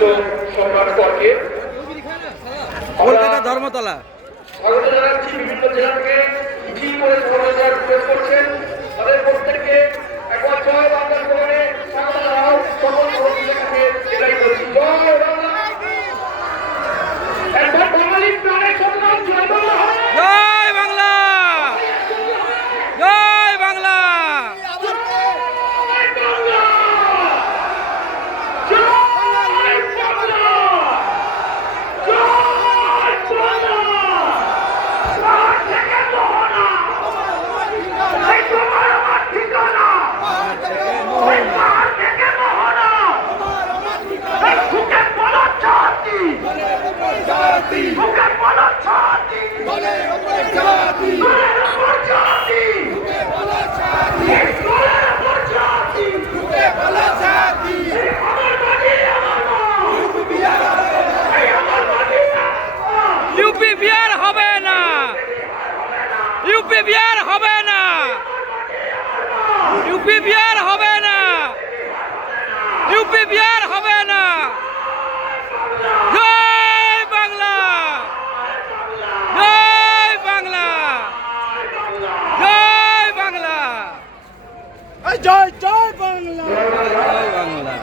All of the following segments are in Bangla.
সম্রাটগণকে কলকাতা ধর্মতলা স্বাগত জানাচ্ছি। বিভিন্ন জেলা থেকে মিছিল করে সমাবেশ করছেন, তাদের প্রত্যেককে একবার জয় বাংলা করে স্বাগত জানাও। সকল সহযোগীদেরকে এটাই বলছি, জয় বাংলা। একবার বাঙালির প্রাণের সংগ্রাম জয় বাংলা হয়। জয় বাংলা, জয় বাংলা। ইউপি বিহার হবে না, ইউপি বিহার হবে না, ইউপি বিহার হবে না, ইউপি বিহার হবে না। জয় বাংলা, জয় বাংলা, জয় বাংলা, জয় জয় বাংলা, জয় বাংলা।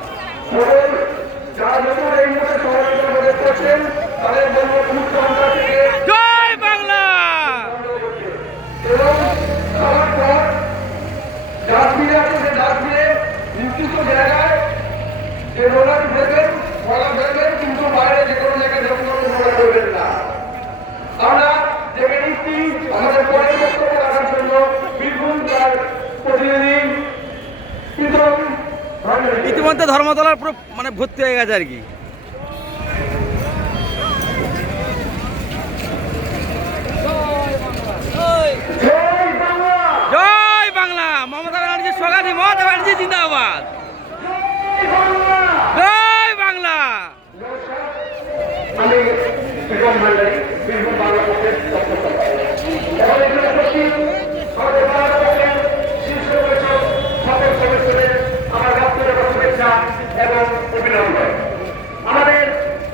জয় বাংলা। নির্দিষ্ট জায়গায় যে রোলার দেবেন ফলা দেবেন, কিন্তু বাইরে যে কোনো জায়গায় রোলা করবেন না। আমরা দেখে নিচ্ছি আমাদের পরের বক্তব্য রাখার জন্য বীরভূম জেলার প্রতিনিধি ইতিমধ্যে ধর্মতলার পুরো মানে ভর্তি হয়ে গেছে আর কি। জয় বাংলা। মমতা ব্যানার্জি স্বাগতী, মমতা ব্যানার্জি জিন্দাবাদ। জয় বাংলা। আমি বীরভূম ভান্ডারী, বীরভূম বাংলা পক্ষের সকল সদস্যদের আমার ব্যক্তিগত শুভেচ্ছা এবং অভিনন্দন। আমাদের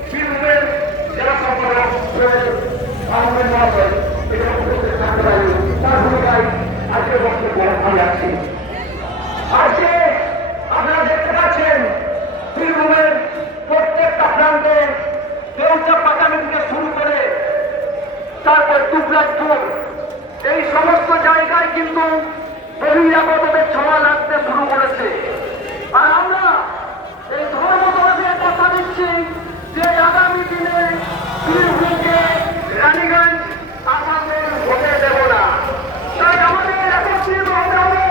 বীরভূমের জেলা সম্পাদক আহমেদ মহাশয় এখানে উপস্থিত থাকতে পারেন, তার ভূমিকায় আজকের বক্তব্য আমি আছি। আজকে আপনারা দেখতে পাচ্ছেন বীরভূমের প্রত্যেকটা প্রান্তে দেউচা পাটামি থেকে শুরু করে তারপর টুকরাজপুর, এই সমস্ত জায়গায় কিন্তু বহিরাগতদের ছোঁয়া লাগতে শুরু করেছে। আর আমরা এই ধর্মতলাদের কথা দিচ্ছি যে আগামী দিনে বীরভূমকে রানীগঞ্জ আমাদের হতে দেব না। তাই আমাদের একত্রিত হতে হবে,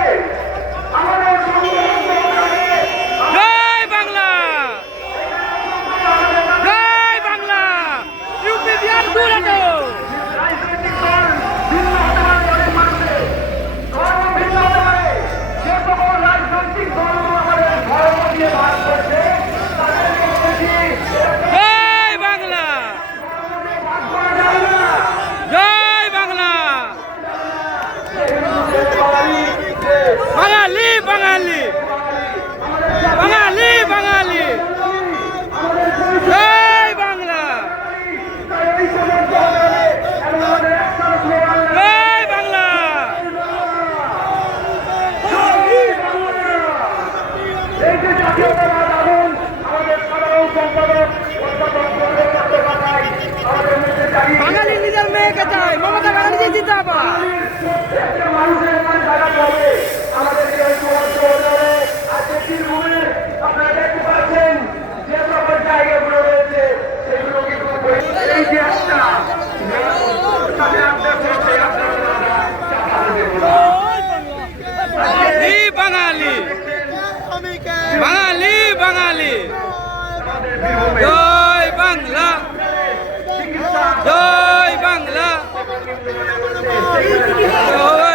আমাদের জয় বাংলা, জয় বাংলা। ইউপি বিহার দূর হটো। রাজনৈতিক দল ভিন্ন হতে পারে, অনেক মানুষের ধর্ম ভিন্ন হতে পারে। যে সকল রাজনৈতিক দল আমাদের ধর্ম দিয়ে ভাগ করছে তাদেরকে বলছি জয় বাংলা, ভাগ করা যাবে না। জয় বাংলা। বাঙালি, বাঙালি, বাঙালি, বাঙালি। জয় বাংলা, জয় বাংলা। এই যে জাতীয়তাবাদ আগুন আমাদের সাধারণ সম্পাদক অধ্যাপক প্রফেসর চট্টোপাধ্যায় আমাদের মধ্যে দাঁড়িয়ে বাঙালি নিজের মেয়েকে চায়, মমতা ব্যানার্জি জিন্দাবাদ। প্রত্যেকটা মানুষের মনে জাগাতে হবে, আমাদেরকে ঐক্যবদ্ধ হতে হবে। আজকে বীরভূমে আপনারা দেখতে পাচ্ছেন যে সকল জায়গাগুলো রয়েছে সেগুলো কিন্তু এই যে একটা তাদের আত্মার মধ্যে বাঙালি, বাঙালি, বাঙালি। জয় বাংলা, জয় বাংলা, জয়